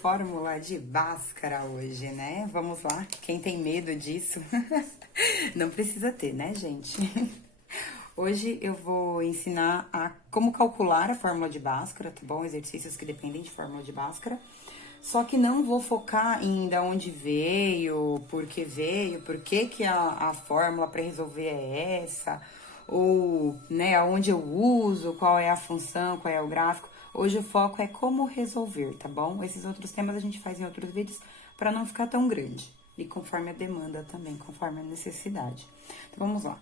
Fórmula de Bhaskara hoje, né? Vamos lá. Quem tem medo disso, não precisa ter, né, gente? Hoje eu vou ensinar a como calcular a fórmula de Bhaskara, tá bom? Exercícios que dependem de fórmula de Bhaskara. Só que não vou focar em da onde veio, por que a fórmula para resolver é essa, ou, né, aonde eu uso, qual é a função, qual é o gráfico. Hoje o foco é como resolver, tá bom? Esses outros temas a gente faz em outros vídeos para não ficar tão grande. E conforme a demanda também, conforme a necessidade. Então, vamos lá.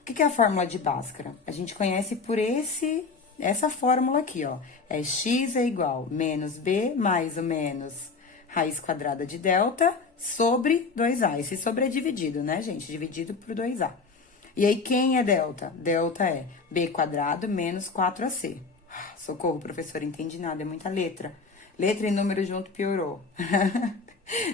O que é a fórmula de Bhaskara? A gente conhece por essa fórmula aqui, ó. É x é igual menos b mais ou menos raiz quadrada de delta sobre 2a. Esse sobre é dividido, né, gente? Dividido por 2a. E aí, quem é delta? Delta é b quadrado menos 4ac. Socorro, professora, entendi nada, é muita letra. Letra e número junto piorou.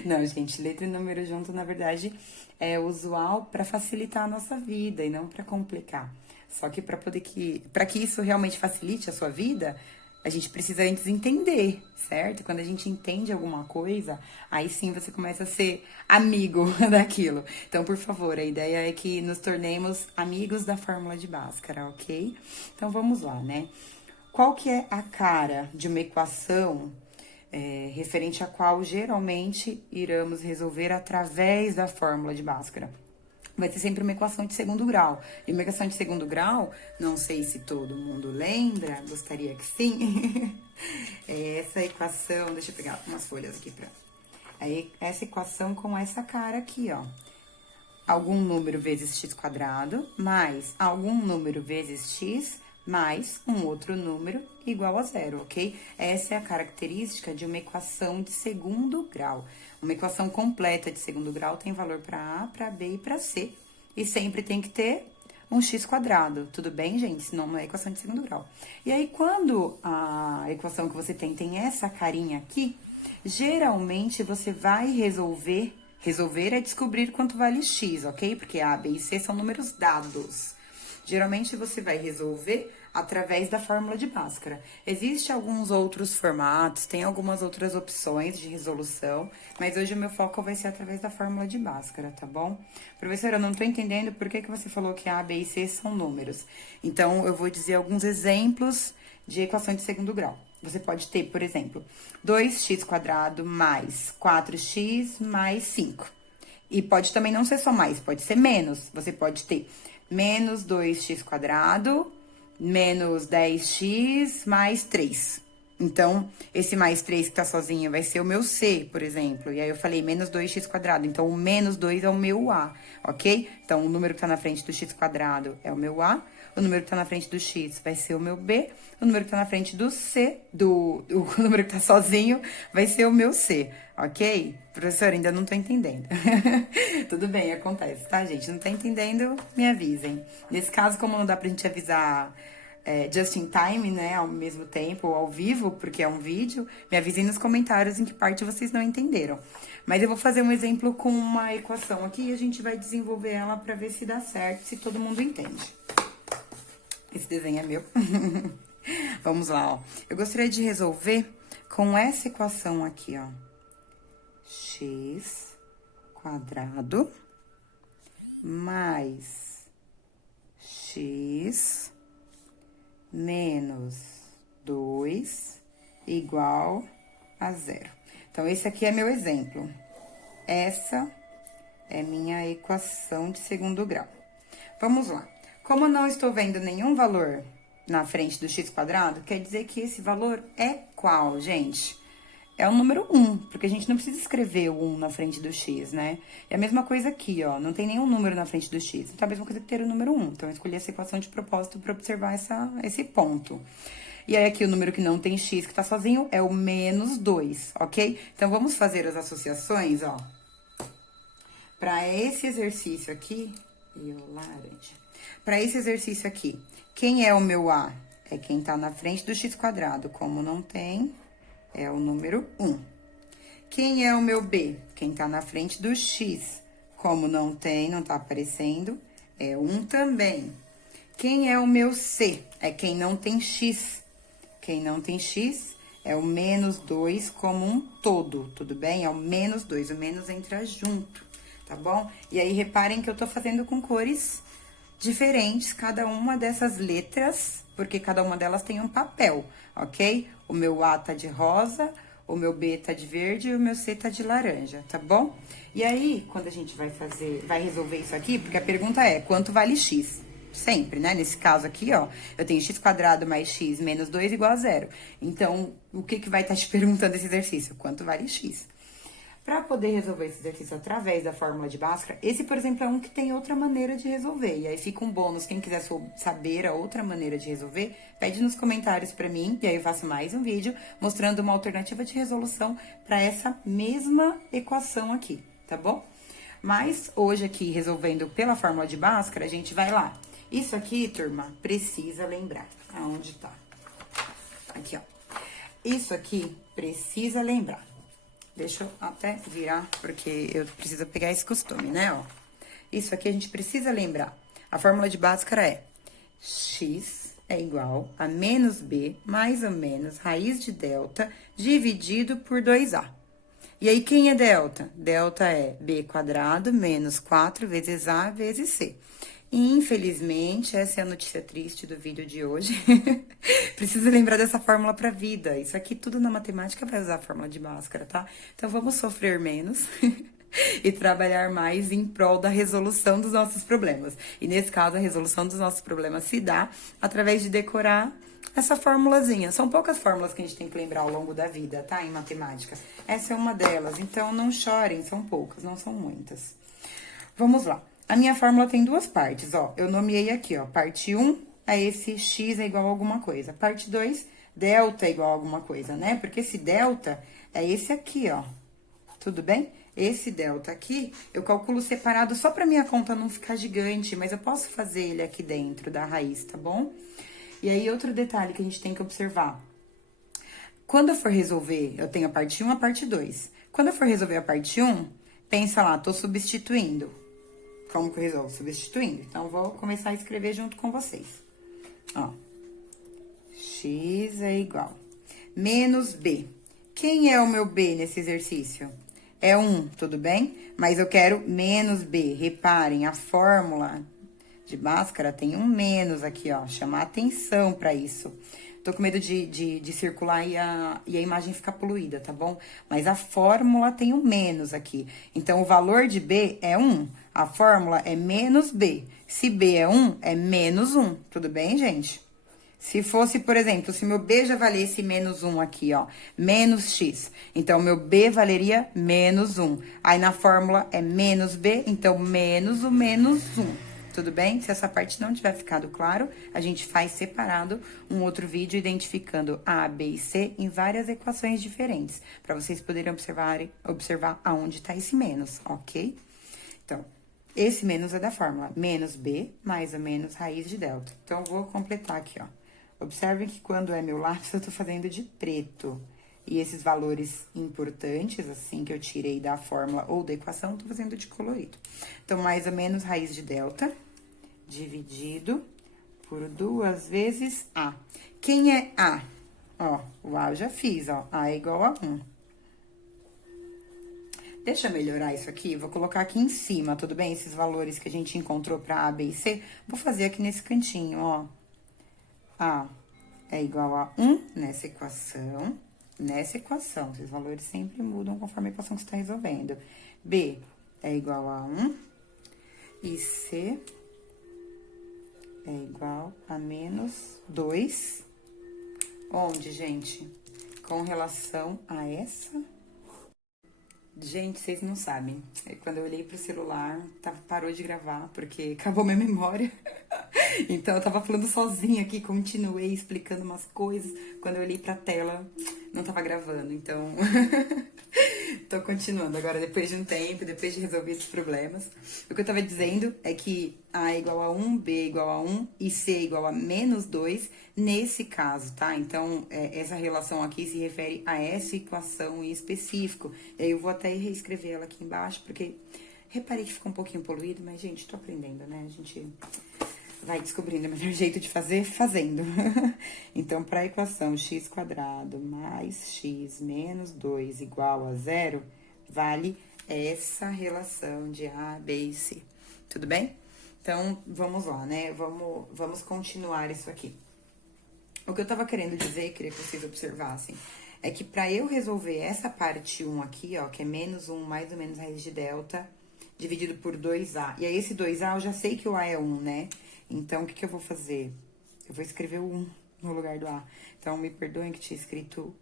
Não, gente, letra e número junto, na verdade, é usual para facilitar a nossa vida e não para complicar. Só que para que isso realmente facilite a sua vida, a gente precisa antes entender, certo? Quando a gente entende alguma coisa, aí sim você começa a ser amigo daquilo. Então, por favor, a ideia é que nos tornemos amigos da fórmula de Bhaskara, ok? Então, vamos lá, né? Qual que é a cara de uma equação referente a qual geralmente iremos resolver através da fórmula de Bhaskara? Vai ser sempre uma equação de segundo grau. E uma equação de segundo grau, não sei se todo mundo lembra, gostaria que sim. Essa equação, deixa eu pegar umas folhas aqui pra... Essa equação com essa cara aqui, ó. Algum número vezes x quadrado, mais algum número vezes x, mais um outro número igual a zero, ok? Essa é a característica de uma equação de segundo grau. Uma equação completa de segundo grau tem valor para A, para B e para C. E sempre tem que ter um x quadrado, tudo bem, gente? Senão não é equação de segundo grau. E aí, quando a equação que você tem essa carinha aqui, geralmente você vai resolver... Resolver é descobrir quanto vale x, ok? Porque A, B e C são números dados. Geralmente, você vai resolver através da fórmula de Bhaskara. Existem alguns outros formatos, tem algumas outras opções de resolução, mas hoje o meu foco vai ser através da fórmula de Bhaskara, tá bom? Professora, eu não tô entendendo por que você falou que A, B e C são números. Então, eu vou dizer alguns exemplos de equação de segundo grau. Você pode ter, por exemplo, 2x² mais 4x mais 5. E pode também não ser só mais, pode ser menos. Você pode ter menos 2x² menos 10x mais 3. Então, esse mais 3 que tá sozinho vai ser o meu C, por exemplo. E aí, eu falei menos 2x². Então, o menos 2 é o meu A, ok? Então, o número que tá na frente do x² é o meu A. O número que tá na frente do x vai ser o meu B. O número que tá na frente do C, o número que tá sozinho, vai ser o meu C, ok? Professora, ainda não tô entendendo. Tudo bem, acontece, tá, gente? Não tá entendendo? Me avisem. Nesse caso, como não dá pra gente avisar just in time, né, ao mesmo tempo, ou ao vivo, porque é um vídeo, me avisem nos comentários em que parte vocês não entenderam. Mas eu vou fazer um exemplo com uma equação aqui e a gente vai desenvolver ela pra ver se dá certo, se todo mundo entende. Esse desenho é meu. Vamos lá, ó. Eu gostaria de resolver com essa equação aqui, ó. X² mais x menos 2 igual a zero. Então, esse aqui é meu exemplo. Essa é minha equação de segundo grau. Vamos lá. Como eu não estou vendo nenhum valor na frente do x², quer dizer que esse valor é qual, gente? É o número 1, porque a gente não precisa escrever o 1 na frente do x, né? É a mesma coisa aqui, ó, não tem nenhum número na frente do x. Então, é a mesma coisa que ter o número 1. Então, eu escolhi essa equação de propósito para observar esse ponto. E aí, aqui, o número que não tem x, que tá sozinho, é o menos 2, ok? Então, vamos fazer as associações, ó. Para esse exercício aqui, e o laranja. Para esse exercício aqui, quem é o meu A? É quem tá na frente do x². Como não tem, é o número 1. Quem é o meu B? Quem tá na frente do x. Como não tem, não tá aparecendo, é 1 também. Quem é o meu C? É quem não tem x. Quem não tem x É o menos 2 como um todo, tudo bem? É o menos 2, o menos entra junto, tá bom? E aí, reparem que eu tô fazendo com cores diferentes, cada uma dessas letras, porque cada uma delas tem um papel, ok? O meu A tá de rosa, o meu B tá de verde e o meu C tá de laranja, tá bom? E aí, quando a gente vai resolver isso aqui, porque a pergunta é, quanto vale X? Sempre, né? Nesse caso aqui, ó, eu tenho x² mais x menos 2 igual a zero. Então, o que vai estar te perguntando esse exercício? Quanto vale x? Para poder resolver esse exercício através da fórmula de Bhaskara, esse, por exemplo, é um que tem outra maneira de resolver. E aí fica um bônus, quem quiser saber a outra maneira de resolver, pede nos comentários para mim, e aí eu faço mais um vídeo mostrando uma alternativa de resolução para essa mesma equação aqui, tá bom? Mas hoje aqui, resolvendo pela fórmula de Bhaskara, a gente vai lá. Isso aqui, turma, precisa lembrar. Aonde tá? Aqui, ó. Isso aqui precisa lembrar. Deixa eu até virar, porque eu preciso pegar esse costume, né, ó. Isso aqui a gente precisa lembrar. A fórmula de Bhaskara é x é igual a menos b mais ou menos raiz de delta dividido por 2a. E aí, quem é delta? Delta é b² menos 4 vezes a vezes c. E, infelizmente, essa é a notícia triste do vídeo de hoje. Precisa lembrar dessa fórmula para a vida. Isso aqui tudo na matemática vai usar a fórmula de Bhaskara, tá? Então, vamos sofrer menos e trabalhar mais em prol da resolução dos nossos problemas. E, nesse caso, a resolução dos nossos problemas se dá através de decorar essa formulazinha. São poucas fórmulas que a gente tem que lembrar ao longo da vida, tá? Em matemática. Essa é uma delas. Então, não chorem, são poucas, não são muitas. Vamos lá. A minha fórmula tem duas partes, ó. Eu nomeei aqui, ó. Parte 1 é esse x é igual a alguma coisa. Parte 2, delta é igual a alguma coisa, né? Porque esse delta é esse aqui, ó. Tudo bem? Esse delta aqui, eu calculo separado só pra minha conta não ficar gigante, mas eu posso fazer ele aqui dentro da raiz, tá bom? E aí, outro detalhe que a gente tem que observar. Quando eu for resolver, eu tenho a parte 1 e a parte 2. Quando eu for resolver a parte 1, pensa lá, tô substituindo. Como que eu resolvo? Substituindo. Então, vou começar a escrever junto com vocês. Ó. X é igual. Menos B. Quem é o meu B nesse exercício? É 1, tudo bem? Mas eu quero menos B. Reparem, a fórmula de Bhaskara tem um menos aqui, ó. Chamar atenção pra isso. Tô com medo de circular e a imagem ficar poluída, tá bom? Mas a fórmula tem um menos aqui. Então, o valor de B é 1. A fórmula é menos B. Se B é 1, é menos 1. Tudo bem, gente? Se fosse, por exemplo, se meu B já valesse menos 1 aqui, ó, menos x. Então, meu B valeria menos 1. Aí, na fórmula é menos B, então, menos o menos 1. Tudo bem? Se essa parte não tiver ficado claro, a gente faz separado um outro vídeo identificando A, B e C em várias equações diferentes, para vocês poderem observar aonde está esse menos, ok? Então, esse menos é da fórmula menos B mais ou menos raiz de delta. Então, vou completar aqui, ó. Observem que quando é meu lápis, eu tô fazendo de preto. E esses valores importantes, assim, que eu tirei da fórmula ou da equação, eu tô fazendo de colorido. Então, mais ou menos raiz de delta dividido por 2 vezes A. Quem é A? Ó, o A eu já fiz, ó. A é igual a 1. Deixa eu melhorar isso aqui, vou colocar aqui em cima, tudo bem? Esses valores que a gente encontrou para A, B e C, vou fazer aqui nesse cantinho, ó. A é igual a 1 nessa equação. Esses valores sempre mudam conforme a equação que você está resolvendo. B é igual a 1 e C é igual a menos 2. Onde, gente? Com relação a essa... Gente, vocês não sabem. Quando eu olhei pro celular, parou de gravar, porque acabou minha memória. Então, eu tava falando sozinha aqui, continuei explicando umas coisas. Quando eu olhei pra tela, não tava gravando. Então, tô continuando agora, depois de um tempo, depois de resolver esses problemas. O que eu tava dizendo é que A é igual a 1, B é igual a 1 e C é igual a menos 2 nesse caso, tá? Então, essa relação aqui se refere a essa equação em específico. E aí, eu vou até reescrever ela aqui embaixo, porque reparei que ficou um pouquinho poluído, mas, gente, tô aprendendo, né? A gente vai descobrindo o melhor jeito de fazer fazendo. Então, para a equação x² mais x menos 2 igual a 0, vale essa relação de A, B e C. Tudo bem? Então, vamos lá, né? Vamos continuar isso aqui. O que eu tava querendo dizer, queria que vocês observassem, é que para eu resolver essa parte 1 aqui, ó, que é menos 1 mais ou menos raiz de delta, dividido por 2A. E aí, esse 2A, eu já sei que o A é 1, né? Então, o que que eu vou fazer? Eu vou escrever o 1 no lugar do A. Então, me perdoem que tinha escrito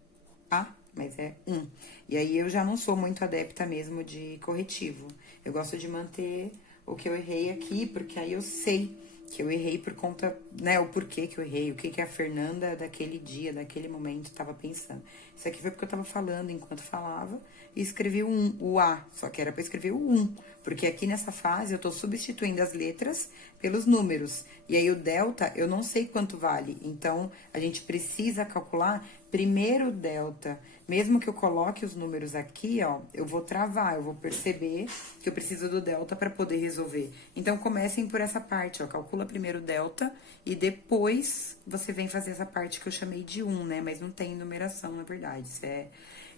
A, mas é 1. E aí, eu já não sou muito adepta mesmo de corretivo. Eu gosto de manter o que eu errei aqui, porque aí eu sei que eu errei por conta, né, o porquê que eu errei, o que que a Fernanda daquele dia, daquele momento, estava pensando. Isso aqui foi porque eu tava falando enquanto falava e escrevi o A, só que era para escrever o 1, porque aqui nessa fase eu tô substituindo as letras pelos números. E aí o delta, eu não sei quanto vale, então a gente precisa calcular primeiro o delta. Mesmo que eu coloque os números aqui, ó, eu vou travar, eu vou perceber que eu preciso do delta para poder resolver. Então, comecem por essa parte, ó, calcula primeiro o delta e depois você vem fazer essa parte que eu chamei de 1, né? Mas não tem numeração, na verdade,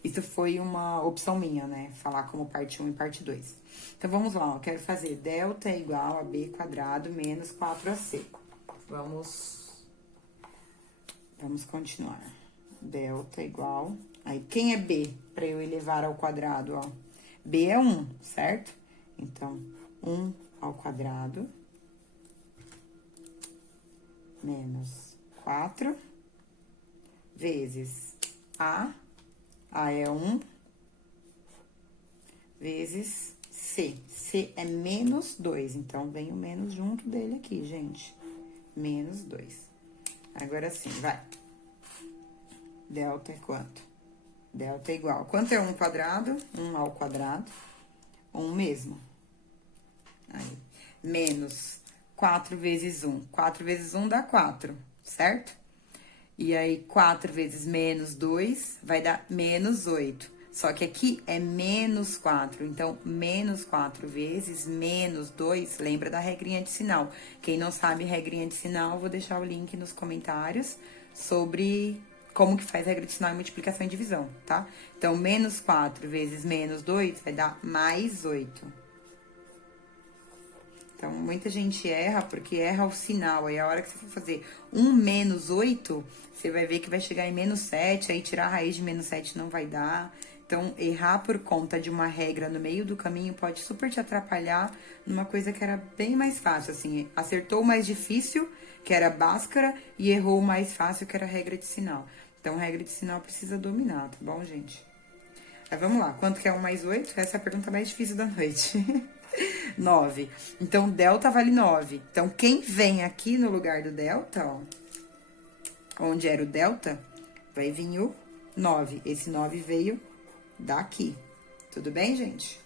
isso foi uma opção minha, né? Falar como parte 1 e parte 2. Então, vamos lá, ó, eu quero fazer delta é igual a b² menos 4ac. Vamos continuar. Delta igual... Aí, quem é B para eu elevar ao quadrado, ó? B é 1, certo? Então, 1 ao quadrado menos 4 vezes A é 1, vezes C. C é menos 2, então, vem o menos junto dele aqui, gente. Menos 2. Agora sim, vai. Delta é quanto? Delta é igual. Quanto é 1 quadrado? 1 ao quadrado. 1 mesmo. Aí. Menos 4 vezes 1. 4 vezes 1 dá 4, certo? E aí, 4 vezes menos 2 vai dar menos 8. Só que aqui é menos 4. Então, menos 4 vezes menos 2, lembra da regrinha de sinal. Quem não sabe regrinha de sinal, vou deixar o link nos comentários sobre... como que faz regra de sinal e multiplicação e divisão, tá? Então, menos 4 vezes menos 2 vai dar mais 8. Então, muita gente erra porque erra o sinal. Aí, a hora que você for fazer 1 menos 8, você vai ver que vai chegar em menos 7, aí tirar a raiz de menos 7 não vai dar. Então, errar por conta de uma regra no meio do caminho pode super te atrapalhar numa coisa que era bem mais fácil, assim. Acertou o mais difícil, que era Bhaskara, e errou o mais fácil, que era a regra de sinal. Então, regra de sinal precisa dominar, tá bom, gente? Aí, vamos lá. Quanto que é 1 mais 8? Essa é a pergunta mais difícil da noite. 9. Então, delta vale 9. Então, quem vem aqui no lugar do delta, ó, onde era o delta, vai vir o 9. Esse 9 veio daqui. Tudo bem, gente?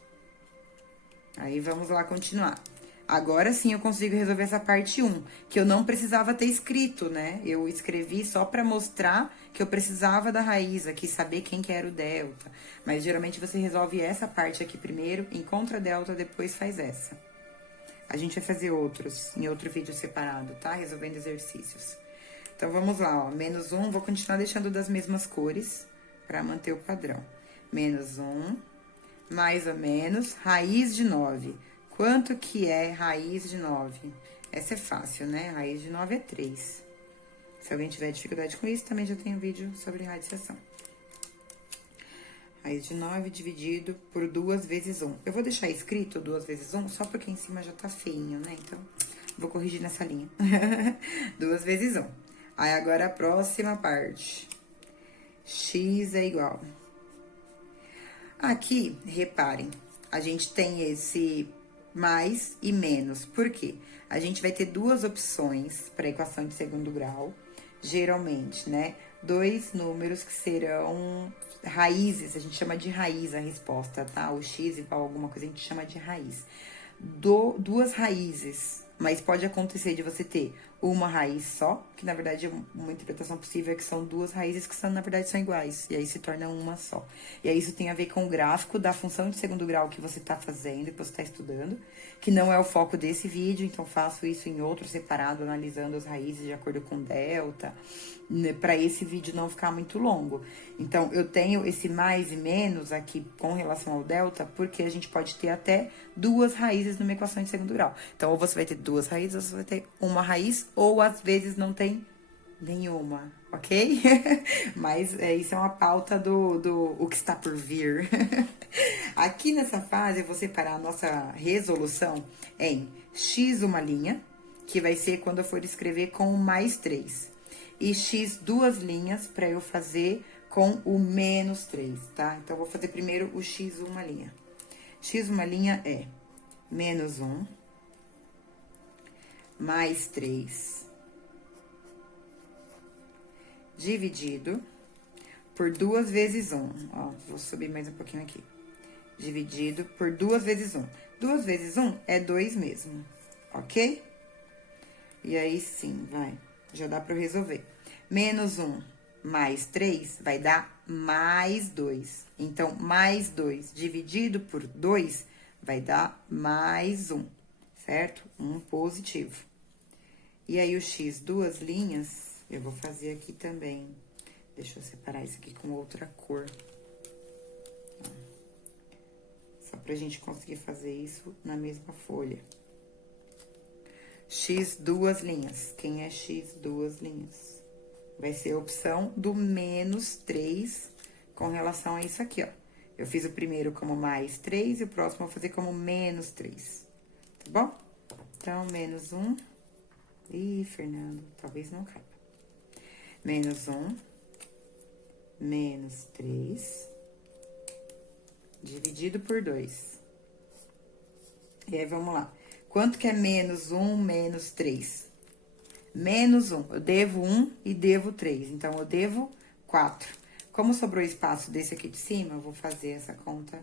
Aí, vamos lá continuar. Agora sim eu consigo resolver essa parte 1, que eu não precisava ter escrito, né? Eu escrevi só pra mostrar que eu precisava da raiz aqui, saber quem que era o delta. Mas geralmente você resolve essa parte aqui primeiro, encontra delta, depois faz essa. A gente vai fazer outros em outro vídeo separado, tá? Resolvendo exercícios. Então, vamos lá, ó. Menos 1, vou continuar deixando das mesmas cores pra manter o padrão. Menos 1, mais ou menos, raiz de 9. Quanto que é raiz de 9? Essa é fácil, né? Raiz de 9 é 3. Se alguém tiver dificuldade com isso, também já tem um vídeo sobre radiciação. Raiz de 9 dividido por 2 vezes 1. Eu vou deixar escrito 2 vezes 1, só porque em cima já tá feinho, né? Então, vou corrigir nessa linha. 2 vezes 1. Aí, agora, a próxima parte. X é igual. Aqui, reparem, a gente tem esse... mais e menos. Por quê? A gente vai ter duas opções para a equação de segundo grau, geralmente, né? Dois números que serão raízes, a gente chama de raiz a resposta, tá? O x igual a alguma coisa, a gente chama de raiz. Duas raízes, mas pode acontecer de você ter uma raiz só, que na verdade uma interpretação possível é que são duas raízes que são, na verdade são iguais, e aí se torna uma só. E aí isso tem a ver com o gráfico da função de segundo grau que você está fazendo e que você está estudando, que não é o foco desse vídeo, então faço isso em outro separado, analisando as raízes de acordo com delta, né, para esse vídeo não ficar muito longo. Então, eu tenho esse mais e menos aqui com relação ao delta, porque a gente pode ter até duas raízes numa equação de segundo grau. Então, ou você vai ter duas raízes, ou você vai ter uma raiz, ou às vezes não tem nenhuma, ok? Mas isso é uma pauta do o que está por vir. Aqui nessa fase, eu vou separar a nossa resolução em x uma linha, que vai ser quando eu for escrever com o mais 3. E x duas linhas para eu fazer com o menos 3, tá? Então, eu vou fazer primeiro o x uma linha. X uma linha é menos 1, mais 3, dividido por 2 vezes 1. Ó, vou subir mais um pouquinho aqui. Dividido por 2 vezes 1. 2 vezes 1 é 2 mesmo, ok? E aí, sim, vai. Já dá pra eu resolver. Menos 1 mais 3 vai dar mais 2. Então, mais 2 dividido por 2 vai dar mais 1, certo? 1 positivo. E aí, o x duas linhas, eu vou fazer aqui também. Deixa eu separar isso aqui com outra cor. Só pra gente conseguir fazer isso na mesma folha. X duas linhas. Quem é x duas linhas? Vai ser a opção do menos 3 com relação a isso aqui, ó. Eu fiz o primeiro como mais 3 e o próximo eu vou fazer como menos 3. Tá bom? Então, menos 1. Ih, Fernando, talvez não caiba. Menos 1. Menos 3. Dividido por 2. E aí, vamos lá. Quanto que é menos 1 menos 3? Menos 1. Eu devo 1 e devo 3. Então, eu devo 4. Como sobrou espaço desse aqui de cima, eu vou fazer essa conta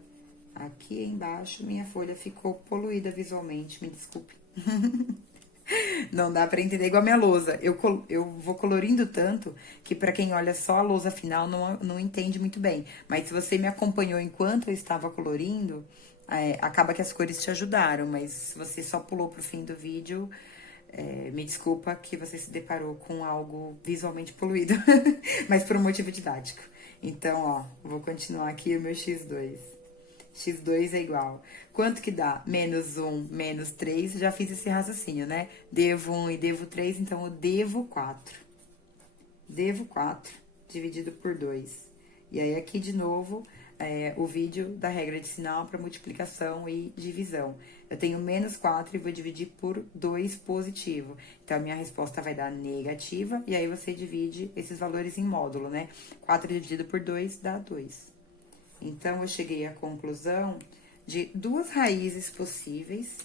aqui embaixo. Minha folha ficou poluída visualmente, me desculpe. Não dá pra entender igual a minha lousa. Eu vou colorindo tanto que pra quem olha só a lousa final não entende muito bem. Mas se você me acompanhou enquanto eu estava colorindo, acaba que as cores te ajudaram. Mas se você só pulou pro fim do vídeo, me desculpa que você se deparou com algo visualmente poluído. Mas por um motivo didático. Então, ó, vou continuar aqui o meu x2. X2 é igual. Quanto que dá? Menos 1, menos 3. Já fiz esse raciocínio, né? Devo 1 e devo 3, então eu devo 4. Devo 4 dividido por 2. E aí, aqui de novo, o vídeo da regra de sinal para multiplicação e divisão. Eu tenho menos 4 e vou dividir por 2 positivo. Então, a minha resposta vai dar negativa. E aí, você divide esses valores em módulo, né? 4 dividido por 2 dá 2. Então, eu cheguei à conclusão de duas raízes possíveis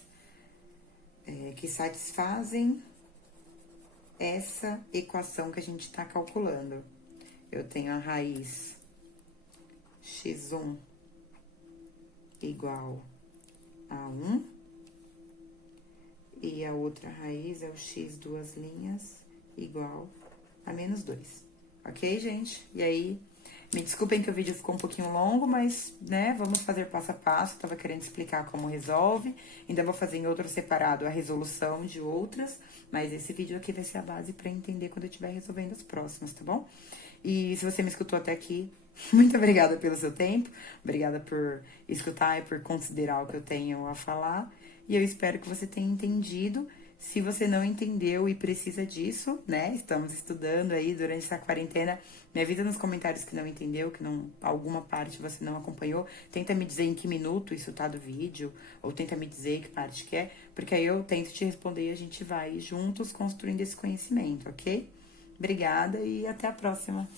que satisfazem essa equação que a gente está calculando. Eu tenho a raiz x1 igual a 1, e a outra raiz é o x duas linhas igual a menos 2. Ok, gente? E aí... Me desculpem que o vídeo ficou um pouquinho longo, mas, né, vamos fazer passo a passo. Tava querendo explicar como resolve. Ainda vou fazer em outro separado a resolução de outras, mas esse vídeo aqui vai ser a base pra entender quando eu estiver resolvendo os próximos, tá bom? E se você me escutou até aqui, muito obrigada pelo seu tempo. Obrigada por escutar e por considerar o que eu tenho a falar. E eu espero que você tenha entendido. Se você não entendeu e precisa disso, né? Estamos estudando aí durante essa quarentena. Me avisa nos comentários que não entendeu, que alguma parte você não acompanhou. Tenta me dizer em que minuto isso tá do vídeo, ou tenta me dizer que parte que é, porque aí eu tento te responder e a gente vai juntos construindo esse conhecimento, ok? Obrigada e até a próxima.